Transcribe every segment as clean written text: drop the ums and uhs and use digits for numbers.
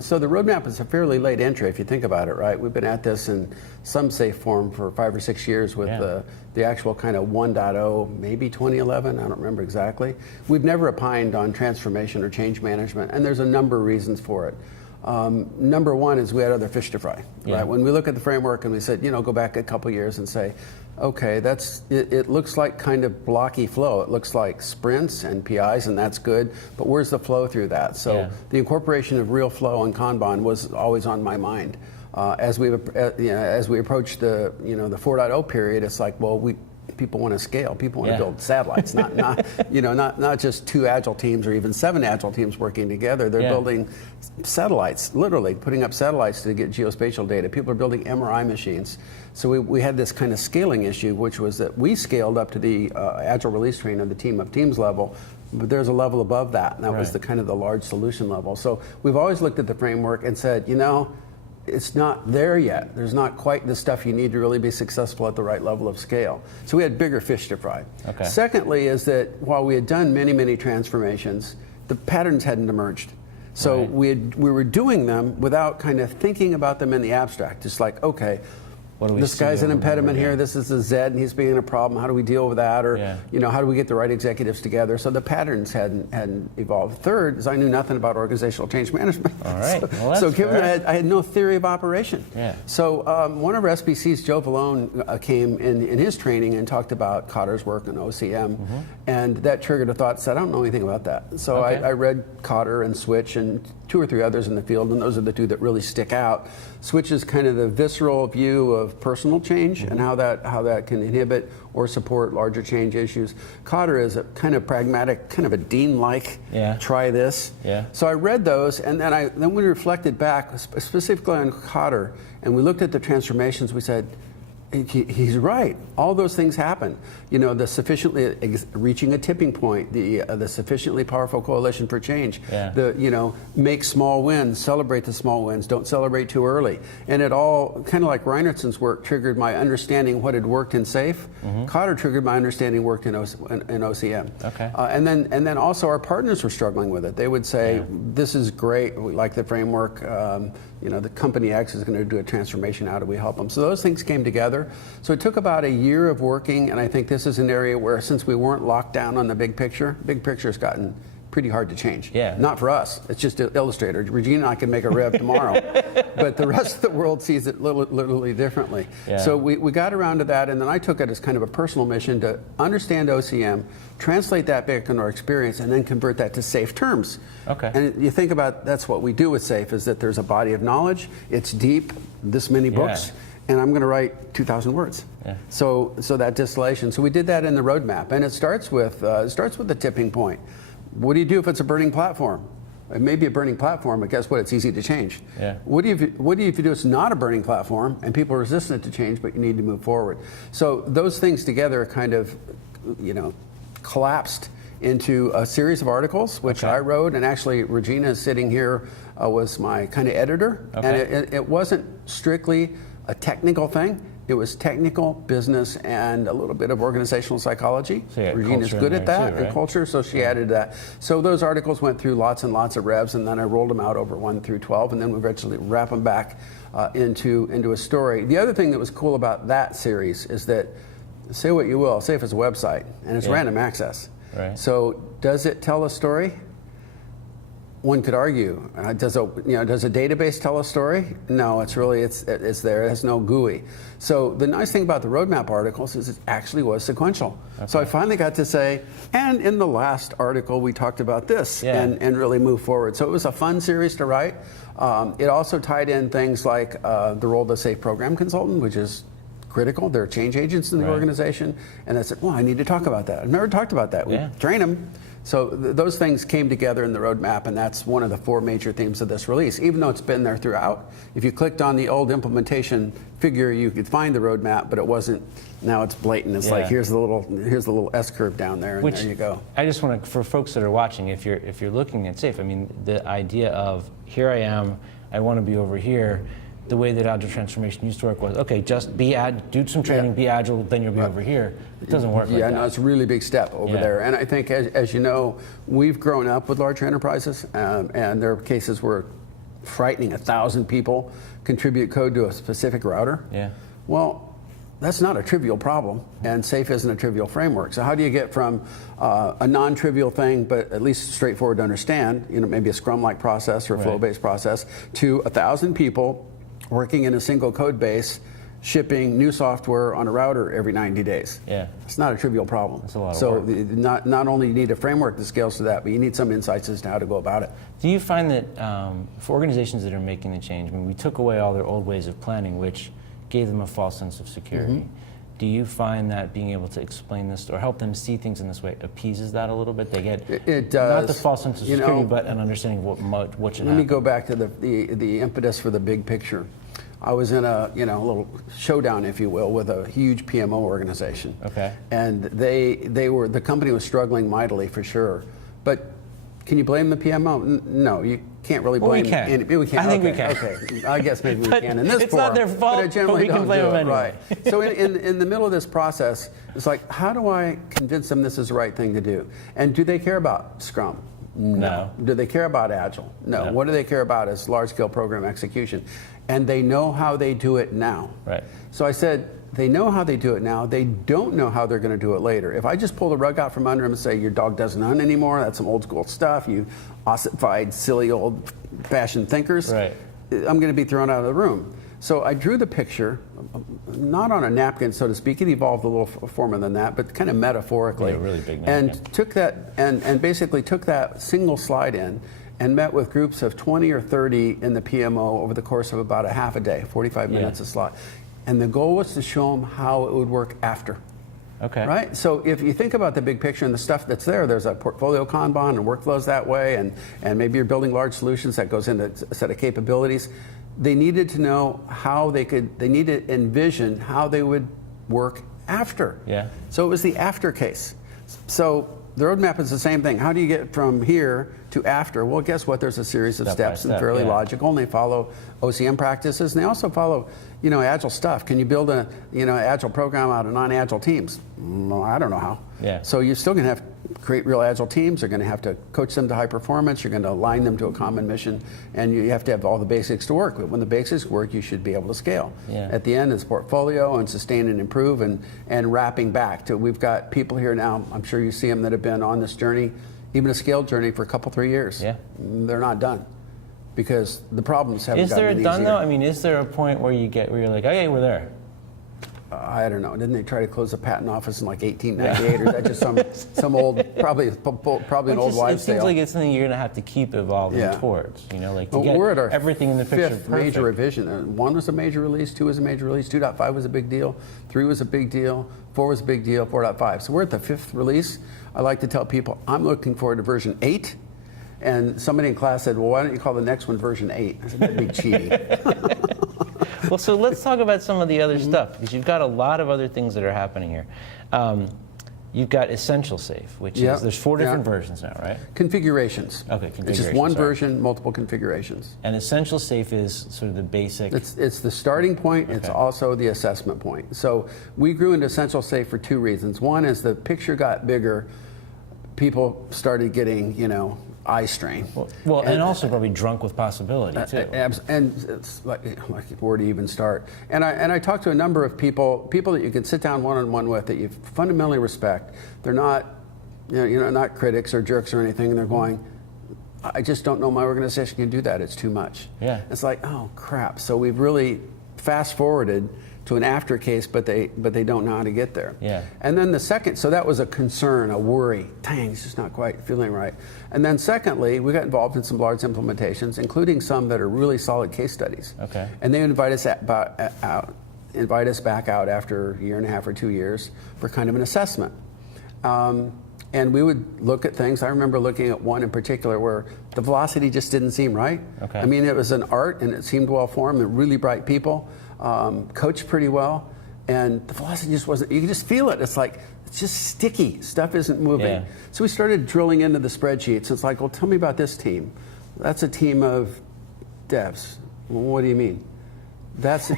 So the roadmap is a fairly late entry if you think about it, right? We've been at this in some safe form for 5 or 6 years with the actual kind of 1.0, maybe 2011, I don't remember exactly. We've never opined on transformation or change management, and there's a number of reasons for it. Number one is we had other fish to fry, right? When we look at the framework and we said, go back a couple years and say, okay, it looks like kind of blocky flow. It looks like sprints and PIs, and that's good, but where's the flow through that? So the incorporation of real flow and Kanban was always on my mind. As we approach the 4.0 period, it's like, well, people want to scale. People want to build satellites, not just 2 agile teams or even 7 agile teams working together. They're building satellites, literally putting up satellites to get geospatial data. People are building MRI machines. So we had this kind of scaling issue, which was that we scaled up to the agile release train of the team of teams level, but there's a level above that, and that was the kind of the large solution level. So we've always looked at the framework and said, it's not there yet. There's not quite the stuff you need to really be successful at the right level of scale. So we had bigger fish to fry. Okay. Secondly is that while we had done many, many transformations, the patterns hadn't emerged. So we were doing them without kind of thinking about them in the abstract. Just like, okay, this guy's an impediment here, this is a Z, and he's being a problem. How do we deal with that? Or, how do we get the right executives together? So the patterns hadn't evolved. Third is I knew nothing about organizational change management. All right. So given that I had no theory of operation. So one of our SBCs, Joe Vallone, came in his training and talked about Cotter's work on OCM, and that triggered a thought, said, I don't know anything about that. So I read Cotter and Switch and 2 or 3 others in the field, and those are the 2 that really stick out. Switch is kind of the visceral view of personal change and how that can inhibit or support larger change issues. Cotter is a kind of pragmatic, kind of a dean-like, try this. So I read those, and then we reflected back specifically on Cotter, and we looked at the transformations. We said, he's right. All those things happen. The sufficiently reaching a tipping point, the sufficiently powerful coalition for change, make small wins, celebrate the small wins, don't celebrate too early. And it all, kind of like Reinertson's work, triggered my understanding what had worked in SAFE. Cotter triggered my understanding worked in OCM. And then also our partners were struggling with it. They would say, this is great, we like the framework, the company X is going to do a transformation, how do we help them? So those things came together. So it took about a year of working, and I think this is an area where, since we weren't locked down on the big picture's gotten pretty hard to change. Not for us, it's just an illustrator. Regina and I can make a rev tomorrow, but the rest of the world sees it literally differently. So we got around to that, and then I took it as kind of a personal mission to understand OCM, translate that back into our experience, and then convert that to SAFE terms. And you think about, that's what we do with SAFE, is that there's a body of knowledge, it's deep, this many books, and I'm going to write 2,000 words. So that distillation. So we did that in the roadmap, and it starts with the tipping point. What do you do if it's a burning platform? It may be a burning platform, but guess what? It's easy to change. What do you if you do it's not a burning platform and people are resistant to change, but you need to move forward? So those things together kind of, collapsed into a series of articles, which I wrote, and actually Regina is sitting here, was my kind of editor, and it wasn't strictly a technical thing. It was technical, business, and a little bit of organizational psychology. Regina's good at that, and culture, so she added that. So those articles went through lots and lots of revs, and then I rolled them out over 1 through 12, and then we eventually wrap them back into a story. The other thing that was cool about that series is that, say what you will, SAFE is a website, and it's random access. So does it tell a story? One could argue, does a database tell a story? No, it's there. It has no GUI. So the nice thing about the roadmap articles is it actually was sequential. So I finally got to say, and in the last article we talked about this, and really move forward. So it was a fun series to write. It also tied in things like the role of the SAFE program consultant, which is critical. They're change agents in the organization, and I said, well, I need to talk about that. I've never talked about that. We train them. So those things came together in the roadmap, and that's one of the 4 major themes of this release. Even though it's been there throughout, if you clicked on the old implementation figure, you could find the roadmap, but it wasn't. Now it's blatant. It's like here's the little S curve down there, and there you go. I just want to, for folks that are watching, if you're looking at SAFE, I mean, the idea of here I am, I want to be over here. The way that Agile transformation used to work was, okay, just do some training, be Agile, then you'll be over here. It doesn't work like that. No, it's a really big step over there. And I think, as you know, we've grown up with large enterprises, and there are cases where frightening. 1,000 people contribute code to a specific router. Yeah. Well, that's not a trivial problem, and SAFe isn't a trivial framework. So how do you get from a non-trivial thing, but at least straightforward to understand, maybe a Scrum-like process or a flow-based process, to 1,000 people working in a single code base, shipping new software on a router every 90 days? Yeah. It's not a trivial problem. That's a lot of so work. Not only you need a framework that scales to that, but you need some insights as to how to go about it. Do you find that for organizations that are making the change, I mean, we took away all their old ways of planning, which gave them a false sense of security. Mm-hmm. Do you find that being able to explain this or help them see things in this way appeases that a little bit? They get it does. Not the false sense of security, but an understanding of what should happen. Let me go back to the impetus for the big picture. I was in a little showdown, if you will, with a huge PMO organization. Okay. And the company was struggling mightily for sure. But can you blame the PMO? No, you can't really blame. We can. We can. I think we can. Okay. I guess maybe we can in this it's forum. Not their fault, but we can blame them anyway. Right. So in the middle of this process, it's like, how do I convince them this is the right thing to do? And do they care about Scrum? No. Do they care about Agile? No. What do they care about is large-scale program execution. And they know how they do it now. Right. So I said, they know how they do it now. They don't know how they're going to do it later. If I just pull the rug out from under them and say, your dog doesn't hunt anymore, that's some old school stuff, you ossified, silly, old-fashioned thinkers, right. I'm going to be thrown out of the room. So I drew the picture, not on a napkin, so to speak. It evolved a little former than that, but kind of metaphorically. Yeah, really big napkin. And took that, and basically took that single slide in and met with groups of 20 or 30 in the PMO over the course of about a half a day, 45 minutes a slot. And the goal was to show them how it would work after. Okay. Right? So if you think about the big picture and the stuff that's there's a portfolio Kanban and workflows that way, and maybe you're building large solutions that goes into a set of capabilities. They needed to know how they needed to envision how they would work after. Yeah. So it was the after case. So the roadmap is the same thing. How do you get from here to after? Well, guess what? There's a series of steps and fairly logical, and they follow OCM practices, and they also follow, Agile stuff. Can you build a, Agile program out of non-Agile teams? No, I don't know how. Yeah. So you're still going to have to create real Agile teams. You're going to have to coach them to high performance. You're going to align them to a common mission, and you have to have all the basics to work. But when the basics work, you should be able to scale. Yeah. At the end, it's portfolio and sustain and improve, and wrapping back to, we've got people here now, I'm sure you see them, that have been on this journey, even a scaled journey, for a couple, 3 years. Yeah. They're not done because the problems haven't gotten any easier. Is there a done though? I mean, is there a point where you're like, okay, we're there? I don't know. Didn't they try to close the patent office in like 1898, or is that just some old, probably an old wives' tale? It seems like it's something you're going to have to keep evolving towards. Like to get we're at our everything in the picture fifth perfect. major revision. 1 was a major release, 2 was a major release, 2.5 was a big deal, 3 was a big deal, 4 was a big deal, 4.5. So we're at the 5th release. I like to tell people I'm looking forward to version 8. And somebody in class said, well, why don't you call the next one version 8? I said, that'd be cheating. Well, so let's talk about some of the other stuff, because you've got a lot of other things that are happening here. You've got Essential SAFe, which is, there's 4 different versions now, right? Configurations. Okay, configurations. It's just one version, multiple configurations. And Essential SAFe is sort of the basic. It's the starting point. Okay. It's also the assessment point. So we grew into Essential SAFe for 2 reasons. One is the picture got bigger. People started getting, eye strain. Well, and also probably drunk with possibility too. And it's like where to even start. And I talked to a number of people that you can sit down one-on-one with that you fundamentally respect. They're not, not critics or jerks or anything. And they're going, I just don't know my organization can do that. It's too much. Yeah. It's like, oh crap. So we've really fast forwarded to an after case, but they don't know how to get there. Yeah. And then the second, so that was a concern, a worry. Dang, it's just not quite feeling right. And then secondly, we got involved in some large implementations, including some that are really solid case studies. Okay. And they invite us back out after a year and a half or 2 years for kind of an assessment. And we would look at things. I remember looking at one in particular where the velocity just didn't seem right. Okay. I mean, it was an art and it seemed well formed and really bright people. Coached pretty well, and the velocity just wasn't, you could just feel it. It's like, it's just sticky. Stuff isn't moving. Yeah. So we started drilling into the spreadsheets. It's like, well, tell me about this team. That's a team of devs. Well, what do you mean? That's a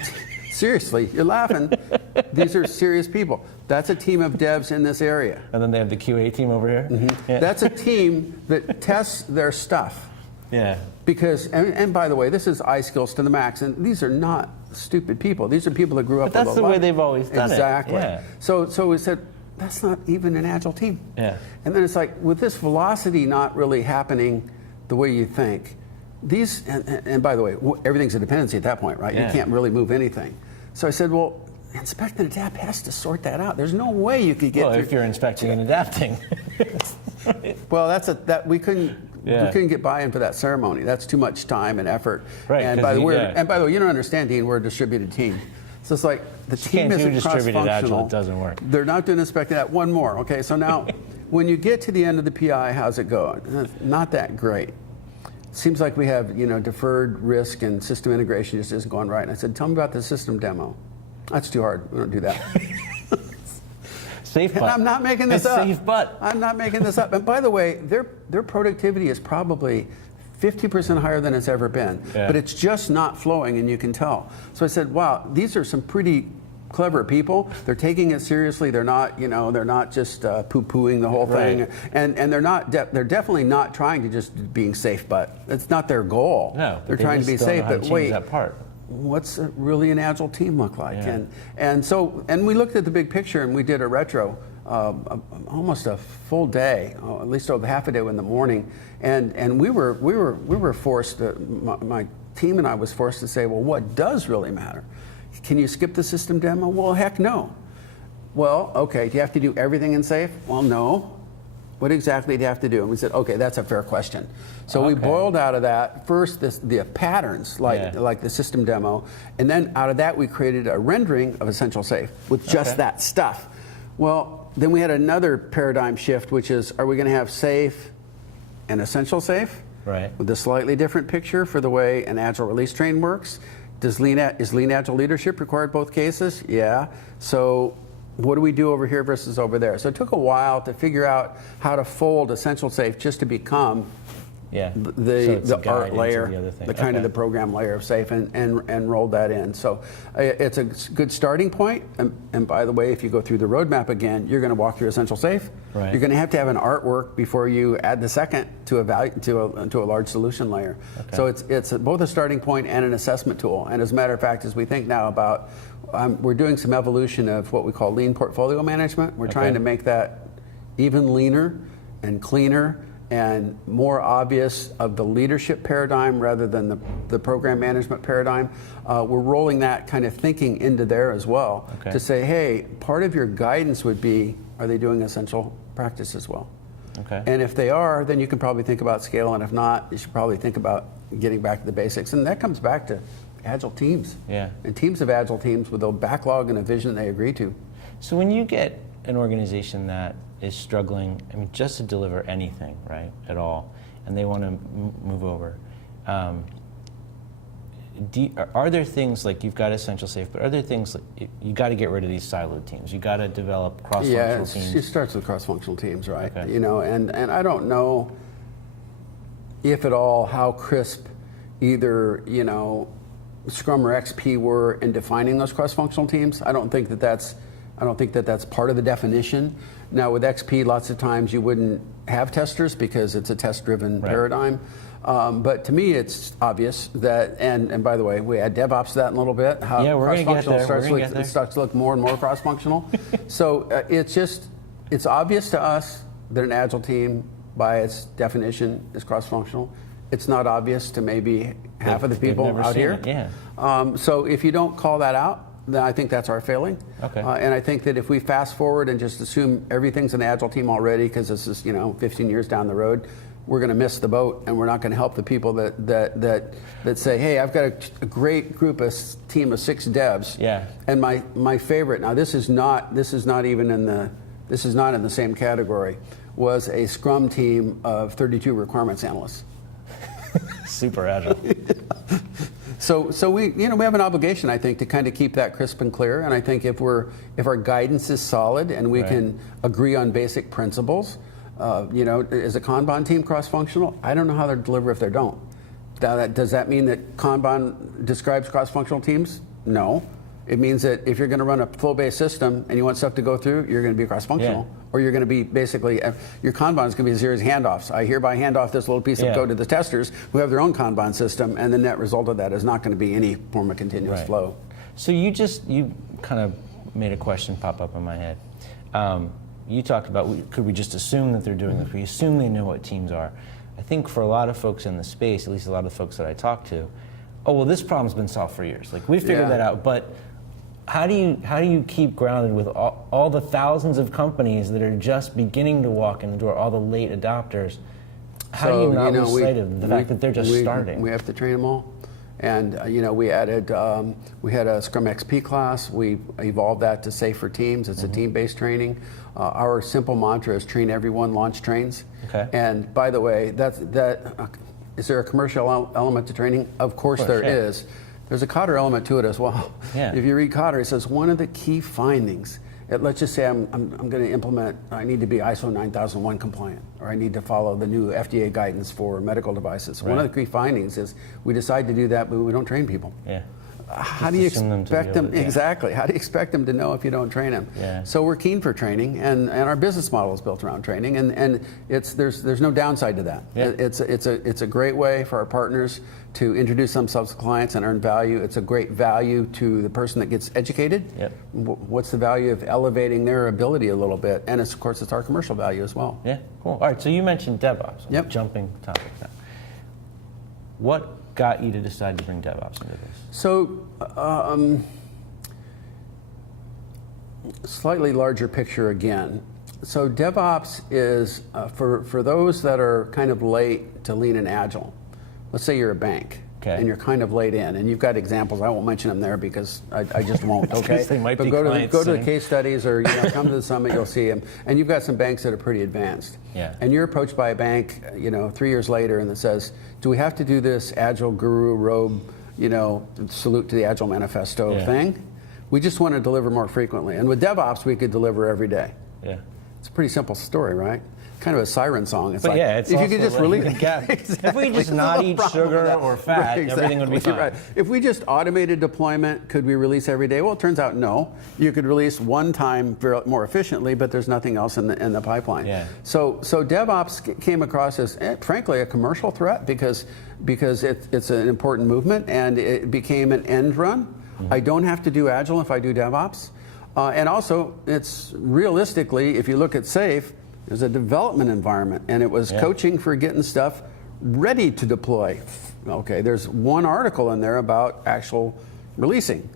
seriously, you're laughing. These are serious people. That's a team of devs in this area. And then they have the QA team over here? Mm-hmm. Yeah. That's a team that tests their stuff. Yeah. Because, and by the way, this is iSkills to the max, and these are not stupid people. These are people that grew up with But that's the way they've always done exactly. it. Exactly. Yeah. So we said, that's not even an agile team. Yeah. And then it's like, with this velocity not really happening the way you think, these, and by the way, everything's a dependency at that point, right? Yeah. You can't really move anything. So I said, well, inspect and adapt has to sort that out. There's no way you could get Well, through. if you're inspecting and adapting. Well, we couldn't get buy-in for that ceremony. That's too much time and effort. Right. And by the way, you don't understand, Dean, we're a distributed team. So it's like the team isn't distributed agile, cross-functional. it doesn't work. They're not doing inspecting that. One more. Okay, so now when you get to the end of the PI, how's it going? Not that great. Seems like we have deferred risk and system integration just isn't going right. And I said, tell me about the system demo. That's too hard. We don't do that. Safe butt. And I'm not making this up. Safe butt. I'm not making this up. And by the way, their productivity is probably 50% higher than it's ever been. Yeah. But it's just not flowing, and you can tell. So I said, wow, these are some pretty clever people. They're taking it seriously. They're not, they're not just poo-pooing the whole thing. Right. And they're not. They're definitely not trying to just being safe. But it's not their goal. No, they're trying to be safe. But wait, that part. What's really an agile team look like? Yeah. And we looked at the big picture, and we did a retro, almost a full day, at least over half a day in the morning, and we were forced. My team and I was forced to say, well, what does really matter? Can you skip the system demo? Well, heck no. Well, okay. Do you have to do everything in safe? Well, no. What exactly do you have to do? And we said, okay, that's a fair question. So we boiled out of that first the patterns, like the system demo, and then out of that we created a rendering of Essential Safe with just that stuff. Well, then we had another paradigm shift, which is, are we going to have safe and Essential Safe? Right. With a slightly different picture for the way an Agile release train works. Is Lean Agile leadership required both cases? Yeah. So what do we do over here versus over there? So it took a while to figure out how to fold Essential Safe just to become the art layer, the kind of the program layer of Safe, and rolled that in. So it's a good starting point. And by the way, if you go through the roadmap again, you're going to walk through Essential Safe. Right. You're going to have an artwork before you add the second to a large solution layer. Okay. So it's both a starting point and an assessment tool. And as a matter of fact, as we think now about, we're doing some evolution of what we call lean portfolio management. We're trying to make that even leaner and cleaner and more obvious of the leadership paradigm rather than the program management paradigm. We're rolling that kind of thinking into there as well to say, hey, part of your guidance would be, are they doing essential practice as well? Okay. And if they are, then you can probably think about scale, and if not, you should probably think about getting back to the basics. And that comes back to agile teams. Yeah. And teams of agile teams with a backlog and a vision they agree to. So when you get an organization that is struggling, just to deliver anything, right, at all, and they want to move over, are there things like, you've got Essential Safe, but are there things like you got to get rid of these siloed teams? You got to develop cross-functional teams. It starts with cross-functional teams, right? Okay. And I don't know if at all how crisp either Scrum or XP were in defining those cross-functional teams. I don't think that that's part of the definition. Now with XP, lots of times you wouldn't have testers because it's a test-driven paradigm. But to me, it's obvious that, and by the way, we add DevOps to that in a little bit. How cross-functional starts to look more and more cross-functional. So it's obvious to us that an Agile team, by its definition, is cross-functional. It's not obvious to maybe half of the people out here. So if you don't call that out, then I think that's our failing. Okay. And I think that if we fast forward and just assume everything's an Agile team already, because this is 15 years down the road, we're going to miss the boat, and we're not going to help the people that say, hey, I've got a great team of 6 devs. Yeah. And my favorite, now this is not in the same category, was a Scrum team of 32 requirements analysts. Super agile. So we have an obligation, I think, to kind of keep that crisp and clear. And I think if our guidance is solid and we can agree on basic principles, is a Kanban team cross-functional? I don't know how they'll deliver if they don't. Does that mean that Kanban describes cross-functional teams? No. It means that if you're going to run a flow-based system and you want stuff to go through, you're going to be cross-functional. Yeah. Or you're going to be basically, your Kanban is going to be a series of handoffs. I hereby hand off this little piece of code to the testers who have their own Kanban system, and the net result of that is not going to be any form of continuous flow. So you kind of made a question pop up in my head. You talked about, could we just assume that they're doing this? We assume they know what teams are. I think for a lot of folks in the space, at least a lot of folks that I talk to, oh, well, this problem's been solved for years. Like, we figured that out, but how do you keep grounded with all the thousands of companies that are just beginning to walk in the door, all the late adopters? How do you not lose sight of the fact that they're just starting? We have to train them all. And we added, we had a Scrum XP class. We evolved that to Safe for Teams. It's a team-based training. Our simple mantra is train everyone, launch trains. Okay. And by the way, is there a commercial element to training? Of course there is. There's a Cotter element to it as well. Yeah. If you read Cotter, it says one of the key findings, let's just say I'm going to implement, I need to be ISO 9001 compliant, or I need to follow the new FDA guidance for medical devices. One of the key findings is we decide to do that, but we don't train people. Yeah. How do you expect them exactly? How do you expect them to know if you don't train them? Yeah. So we're keen for training, and our business model is built around training, and there's no downside to that. Yeah. It's a great way for our partners to introduce themselves to clients and earn value. It's a great value to the person that gets educated. Yep. What's the value of elevating their ability a little bit? And of course, it's our commercial value as well. Yeah, cool. All right, so you mentioned DevOps. Yep. Jumping topic now. What got you to decide to bring DevOps into this? So, slightly larger picture again. So DevOps is, for those that are kind of late to Lean and Agile. Let's say you're a bank, and you're kind of late in, and you've got examples. I won't mention them there because I just won't. Okay, they might but be go to the soon. case studies, or come to the summit. You'll see them, and you've got some banks that are pretty advanced. Yeah. And you're approached by a bank, 3 years later, and that says, "Do we have to do this Agile Guru robe, salute to the Agile Manifesto thing? We just want to deliver more frequently, and with DevOps, we could deliver every day." Yeah. It's a pretty simple story, right? Kind of a siren song. It's but like, it's if you could just release exactly. If we just not eat sugar or fat, everything would be fine. Right. If we just automated deployment, could we release every day? Well, it turns out no. You could release one time more efficiently, but there's nothing else in the pipeline. Yeah. So DevOps came across as, frankly, a commercial threat because it's an important movement, and it became an end run. Mm-hmm. I don't have to do Agile if I do DevOps. And also, it's realistically, if you look at SAFE, there's a development environment, and it was coaching for getting stuff ready to deploy. Okay, there's one article in there about actual releasing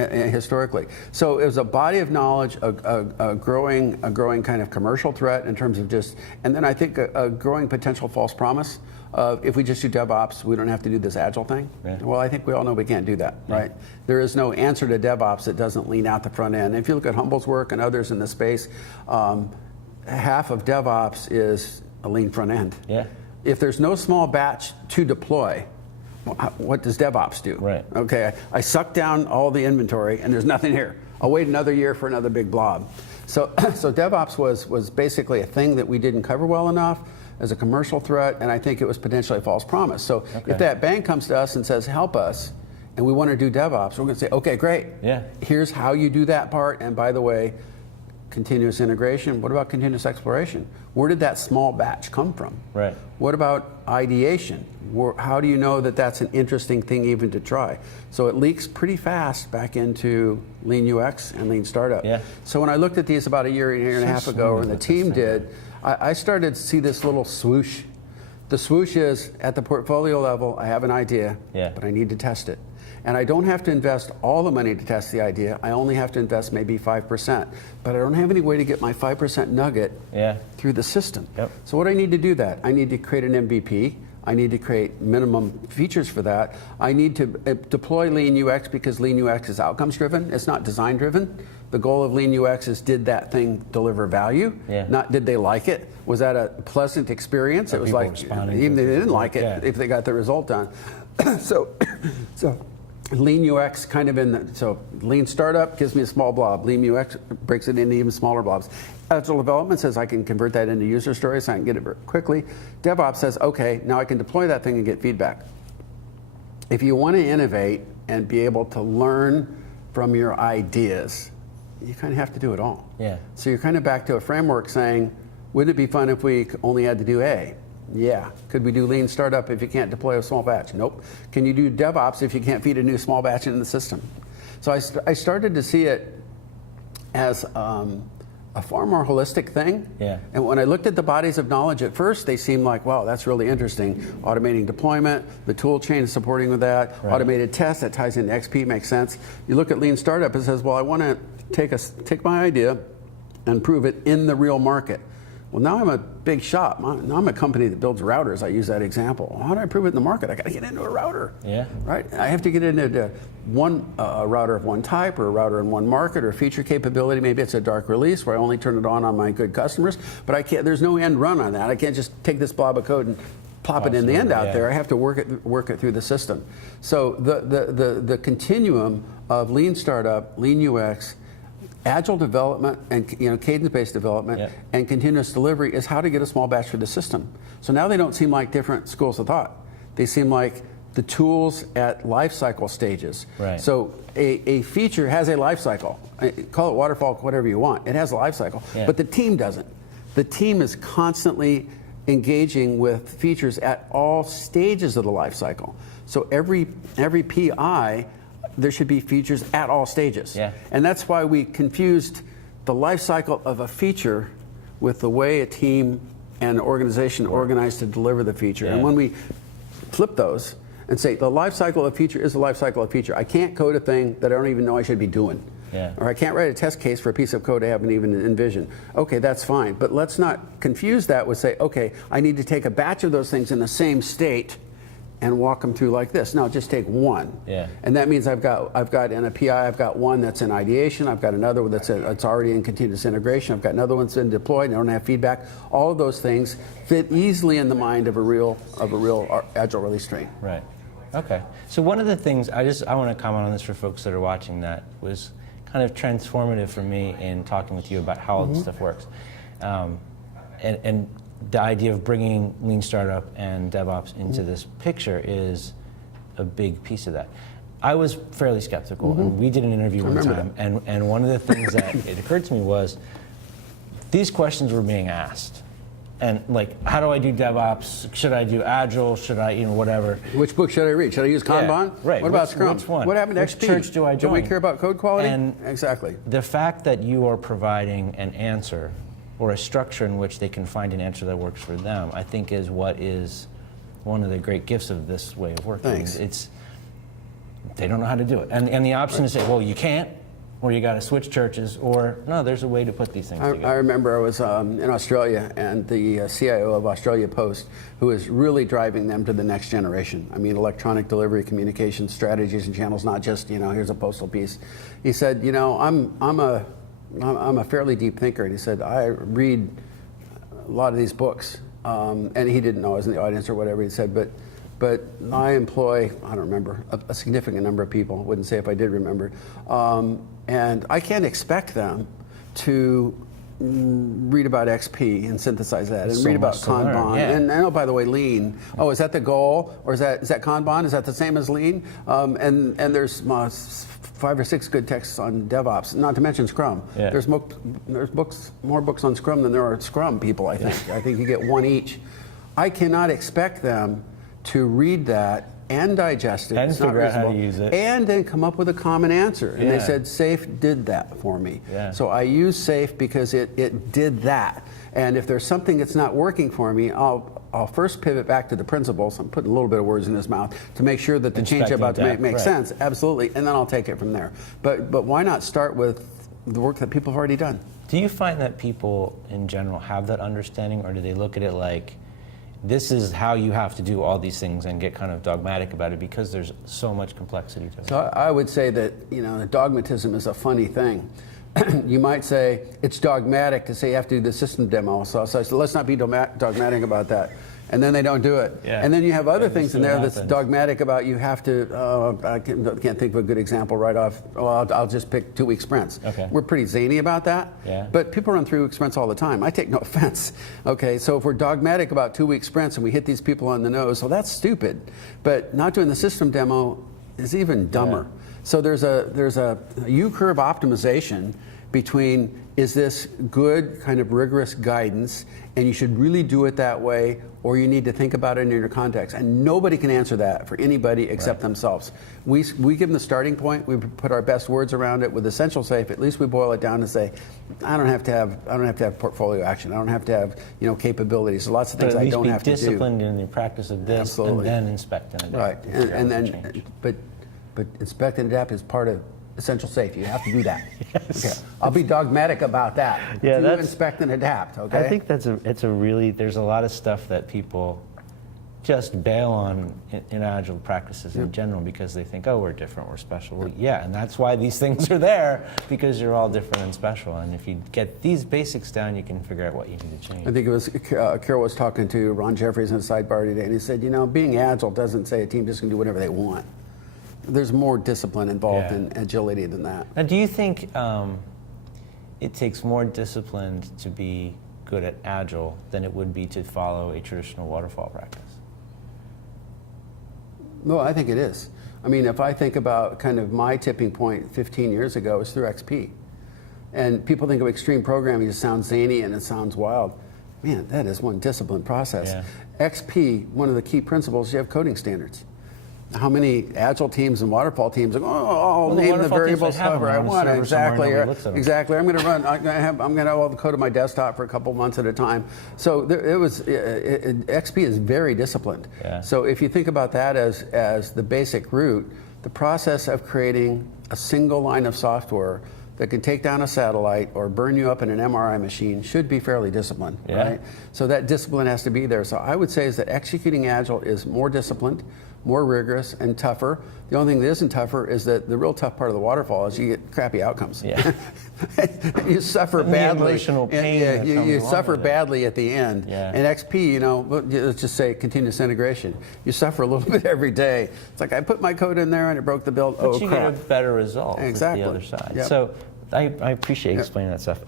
historically. So it was a body of knowledge, a growing kind of commercial threat in terms of just, and then I think a growing potential false promise of if we just do DevOps, we don't have to do this Agile thing. Yeah. Well, I think we all know we can't do that, right? There is no answer to DevOps that doesn't lean out the front end. If you look at Humble's work and others in the space, half of DevOps is a lean front end. Yeah. If there's no small batch to deploy, what does DevOps do? Right. Okay, I suck down all the inventory and there's nothing here. I'll wait another year for another big blob. So DevOps was basically a thing that we didn't cover well enough as a commercial threat, and I think it was potentially a false promise. So if that bank comes to us and says, help us, and we want to do DevOps, we're going to say, okay, great. Yeah. Here's how you do that part, and by the way, continuous integration. What about continuous exploration? Where did that small batch come from? Right. What about ideation? How do you know that that's an interesting thing even to try? So it leaks pretty fast back into Lean UX and Lean Startup. Yeah. So when I looked at these about a year and a half ago, and the team did, I started to see this little swoosh. The swoosh is, at the portfolio level, I have an idea, but I need to test it. And I don't have to invest all the money to test the idea. I only have to invest maybe 5%. But I don't have any way to get my 5% nugget through the system. Yep. So what do I need to do that? I need to create an MVP. I need to create minimum features for that. I need to deploy Lean UX because Lean UX is outcomes driven. It's not design driven. The goal of Lean UX is, did that thing deliver value? Not did they like it? Was that a pleasant experience? It was like, even if they didn't like it, if they got the result done. So Lean UX kind of so Lean Startup gives me a small blob. Lean UX breaks it into even smaller blobs. Agile development says I can convert that into user stories so I can get it very quickly. DevOps says, okay, now I can deploy that thing and get feedback. If you want to innovate and be able to learn from your ideas, you kind of have to do it all. Yeah. So you're kind of back to a framework saying, wouldn't it be fun if we only had to do A? Yeah. Could we do lean startup if you can't deploy a small batch? Nope. Can you do DevOps if you can't feed a new small batch into the system? So I started to see it as a far more holistic thing. Yeah. And when I looked at the bodies of knowledge at first, they seemed like, wow, that's really interesting. Automating deployment, the tool chain is supporting with that, right. Automated tests, that ties into XP, makes sense. You look at lean startup, it says, well, I want to take my idea and prove it in the real market. Well, now I'm a big shop. Now I'm a company that builds routers. I use that example. How do I prove it in the market? I got to get into a router. Yeah. Right? I have to get into one router of one type, or a router in one market, or a feature capability. Maybe it's a dark release where I only turn it on my good customers. But I can't. There's no end run on that. I can't just take this blob of code and plop it in the end out there. I have to work it through the system. So the continuum of lean startup, lean UX, agile development, and cadence-based development, and continuous delivery is how to get a small batch through the system. So now they don't seem like different schools of thought. They seem like the tools at life cycle stages. Right. So a feature has a life cycle. Call it waterfall, whatever you want. It has a life cycle, but the team doesn't. The team is constantly engaging with features at all stages of the life cycle. So every PI, there should be features at all stages. Yeah. And that's why we confused the life cycle of a feature with the way a team and organization organize to deliver the feature. And when we flip those and say the life cycle of a feature is the life cycle of a feature, I can't code a thing that I don't even know I should be doing. Yeah. Or I can't write a test case for a piece of code I haven't even envisioned. Okay, that's fine. But let's not confuse that with say, okay, I need to take a batch of those things in the same state and walk them through like this. No, just take one. Yeah. And that means I've got in a PI, I've got one that's in ideation, I've got another one that's already in continuous integration, I've got another one that's been deployed, and I don't have feedback. All of those things fit easily in the mind of a real agile release train. Right. Okay. So one of the things I want to comment on this for folks that are watching that was kind of transformative for me in talking with you about how all this stuff works, and the idea of bringing lean startup and DevOps into this picture is a big piece of that. I was fairly skeptical, and we did an interview one time, and one of the things that it occurred to me was these questions were being asked. And like, how do I do DevOps? Should I do Agile? Should I, whatever? Which book should I read? Should I use Kanban? Yeah, right. What about Scrum? Which one? What happened to XP? Which church do I join? Do we care about code quality? And exactly. The fact that you are providing an answer or a structure in which they can find an answer that works for them, I think is what is one of the great gifts of this way of working. Thanks. They don't know how to do it. And the option is say, well, you can't, or you got to switch churches, or no, there's a way to put these things together. I remember I was in Australia, and the CIO of Australia Post, who is really driving them to the next generation. I mean, electronic delivery, communication strategies and channels, not just, here's a postal piece. He said, I'm a fairly deep thinker, and he said, I read a lot of these books, and he didn't know I was in the audience or whatever he said, but I employ, I don't remember, a significant number of people, wouldn't say if I did remember, and I can't expect them to read about XP and synthesize that, and read about Kanban, and oh, by the way, Lean. Oh, is that the goal, or is that Kanban? Is that the same as Lean? And there's 5 or 6 good texts on DevOps, not to mention Scrum. Yeah. There's more books on Scrum than there are Scrum people, I think. I think you get one each. I cannot expect them to read that and digest it, and figure out how to use it, and then come up with a common answer. And they said SAFe did that for me. So I use SAFe because it did that. And if there's something that's not working for me, I'll first pivot back to the principles. I'm putting a little bit of words in his mouth to make sure that the change I'm about to make makes sense. Absolutely. And then I'll take it from there. But why not start with the work that people have already done? Do you find that people in general have that understanding, or do they look at it like, this is how you have to do all these things, and get kind of dogmatic about it because there's so much complexity to it? So I would say that dogmatism is a funny thing. You might say it's dogmatic to say you have to do the system demo. So let's not be dogmatic about that. And then they don't do it. Yeah. And then you have other things in there that's dogmatic about you have to, I can't think of a good example right off. Well, I'll just pick 2-week sprints. Okay. We're pretty zany about that. Yeah. But people run 3-week sprints all the time. I take no offense. Okay, so if we're dogmatic about 2-week sprints and we hit these people on the nose, well, that's stupid. But not doing the system demo is even dumber. So there's a U-curve optimization between, is this good kind of rigorous guidance and you should really do it that way, or you need to think about it in your context? And nobody can answer that for anybody except themselves. We give them the starting point, we put our best words around it with Essential Safe. At least we boil it down to say, I don't have to have portfolio action, I don't have to have capabilities. There's lots of things I don't have to do. Be disciplined in the practice of this. Absolutely. And then inspect and adapt. Right, and then but inspect and adapt is part of Essential Safe. You have to do that. Yes. Okay. I'll be dogmatic about that. Yeah, do inspect and adapt. Okay. I think it's a really, there's a lot of stuff that people just bail on in Agile practices in general because they think, oh, we're different, we're special. Well, yeah, and that's why these things are there, because you're all different and special. And if you get these basics down, you can figure out what you need to change. I think it was Carol was talking to Ron Jeffries in a sidebar today, and he said, being Agile doesn't say a team just can do whatever they want. There's more discipline involved in agility than that. Now, do you think it takes more discipline to be good at Agile than it would be to follow a traditional waterfall practice? No, I think it is. I mean, if I think about kind of my tipping point 15 years ago, it was through XP. And people think of extreme programming, it sounds zany and it sounds wild. Man, that is one disciplined process. Yeah. XP, one of the key principles, you have coding standards. How many Agile teams and waterfall teams are going, I'll name the variables however I want. Exactly. Exactly. I'm going to run. I'm going to have all the code on my desktop for a couple months at a time. So XP is very disciplined. Yeah. So if you think about that as the basic root, the process of creating a single line of software that can take down a satellite or burn you up in an MRI machine should be fairly disciplined, right? So that discipline has to be there. So I would say is that executing Agile is more disciplined, more rigorous, and tougher. The only thing that isn't tougher is that the real tough part of the waterfall is you get crappy outcomes. Yeah. You suffer badly. The emotional pain. You suffer badly at the end. Yeah. And XP, let's just say continuous integration. You suffer a little bit every day. It's like I put my code in there and it broke the build. But you get a better result. Exactly. With the other side. Yep. So I appreciate you explaining that stuff.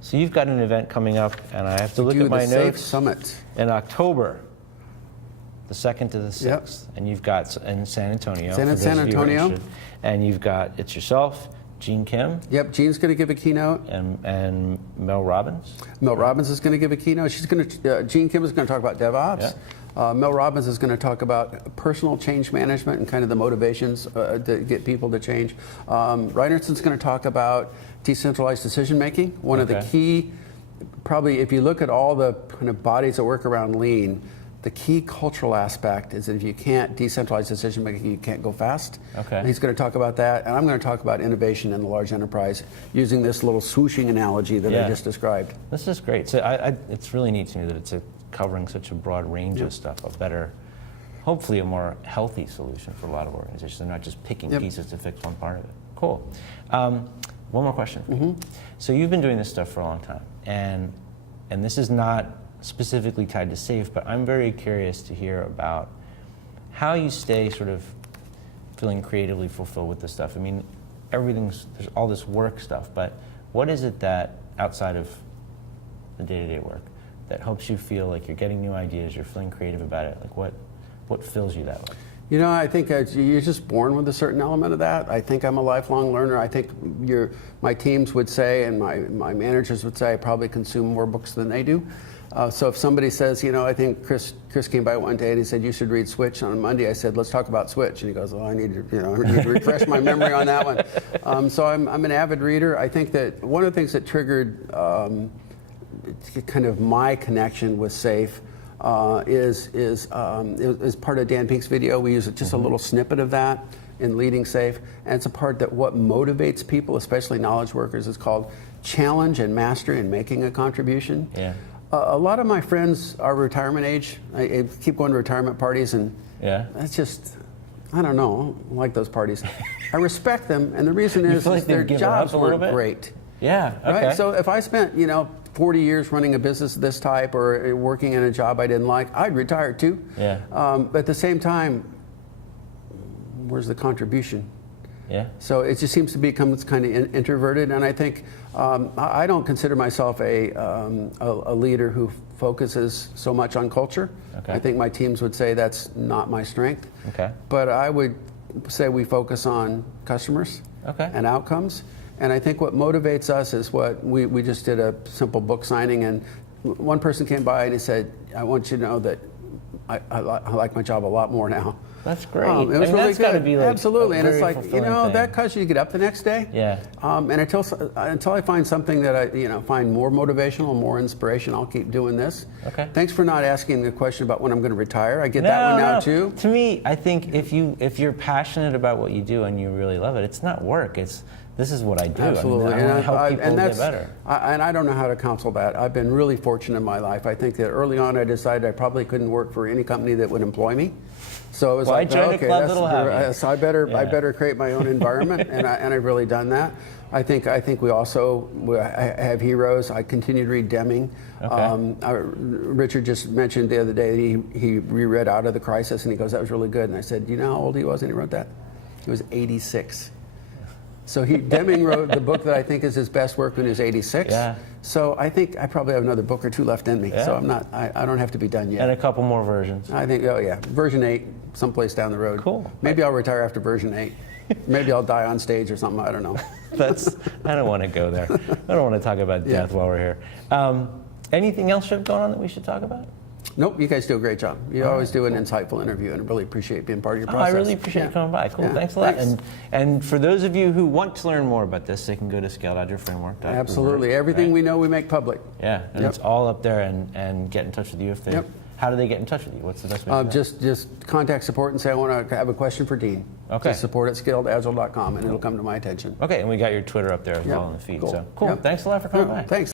So you've got an event coming up, and I have to look at my notes. Safe Summit In October, the 2nd to the 6th, Yep. And you've got in San Antonio. San Antonio. And you've got, it's yourself, Gene Kim. Yep, Gene's going to give a keynote. And Mel Robbins. Mel Robbins is going to give a keynote. She's going to. Gene Kim is going to talk about DevOps. Yeah. Mel Robbins is going to talk about personal change management and kind of the motivations to get people to change. Reinertson's going to talk about decentralized decision making. One of the key, probably if you look at all the kind of bodies that work around Lean, the key cultural aspect is that if you can't decentralize decision making, you can't go fast. Okay. And he's going to talk about that, and I'm going to talk about innovation in the large enterprise using this little swooshing analogy that I just described. This is great. So it's really neat to me that it's covering such a broad range of stuff, a better, hopefully a more healthy solution for a lot of organizations. They're not just picking pieces to fix one part of it. Cool. One more question for you. So you've been doing this stuff for a long time, and this is not specifically tied to SAFE, but I'm very curious to hear about how you stay sort of feeling creatively fulfilled with this stuff. I mean, there's all this work stuff, but what is it that, outside of the day-to-day work, that helps you feel like you're getting new ideas, you're feeling creative about it? Like what fills you that way? I think you're just born with a certain element of that. I think I'm a lifelong learner. I think my teams would say, and my managers would say, I probably consume more books than they do. So if somebody says, I think Chris came by one day and he said, you should read Switch on Monday. I said, let's talk about Switch. And he goes, well, I need to refresh my memory on that one. So I'm an avid reader. I think that one of the things that triggered kind of my connection with SAFE is part of Dan Pink's video. We use just a little snippet of that in Leading SAFE. And it's a part that what motivates people, especially knowledge workers, is called challenge and mastery and making a contribution. Yeah. A lot of my friends are retirement age. I keep going to retirement parties, and that's just, I don't know, I like those parties. I respect them, and the reason is their jobs were great. Yeah, okay. Right? So if I spent, 40 years running a business of this type or working in a job I didn't like, I'd retire too. Yeah. But at the same time, where's the contribution? Yeah. So it just seems to become kind of introverted, and I think I don't consider myself a leader who focuses so much on culture. Okay. I think my teams would say that's not my strength. Okay. But I would say we focus on customers Okay. and outcomes. And I think what motivates us is what we just did a simple book signing, and one person came by and he said, I want you to know that I like my job a lot more now. That's great. It was really that's gotta good. be like Absolutely, a and it's very like, fulfilling thing. that causes you to get up the next day. Yeah. And until I find something that I find more motivational, more inspiration, I'll keep doing this. Okay. Thanks for not asking the question about when I'm going to retire. I get that one now too. To me, I think if you're passionate about what you do and you really love it, it's not work. This is what I do. Absolutely. I want to help people get better. And I don't know how to counsel that. I've been really fortunate in my life. I think that early on I decided I probably couldn't work for any company that would employ me. So it was I joined a club that'll have you. So I better create my own environment, and I've really done that. I think we also have heroes. I continue to read Deming. Okay. Richard just mentioned the other day he reread Out of the Crisis, and he goes, that was really good. And I said, do you know how old he was when he wrote that? He was 86. So Deming wrote the book that I think is his best work when he was 86. Yeah. So I think I probably have another book or two left in me. Yeah. So I don't have to be done yet. And a couple more versions. I think, version 8, someplace down the road. Cool. Maybe I'll retire after version 8. Maybe I'll die on stage or something, I don't know. I don't want to go there. I don't want to talk about death while we're here. Anything else you have going on that we should talk about? Nope, you guys do a great job. You always do an insightful interview, and I really appreciate being part of your process. I really appreciate you coming by. Cool, thanks a lot. And for those of you who want to learn more about this, they can go to scaledagileFramework.org. Absolutely. Everything we know, we make public. Yeah, and it's all up there, and get in touch with you if they... How do they get in touch with you? What's the best way to do that? Just contact support and say, I want to have a question for Dean. Okay. Just support at scaledagile.com, and it'll come to my attention. Okay, and we got your Twitter up there as well in the feed. Cool. So cool. Thanks a lot for coming by. Thanks.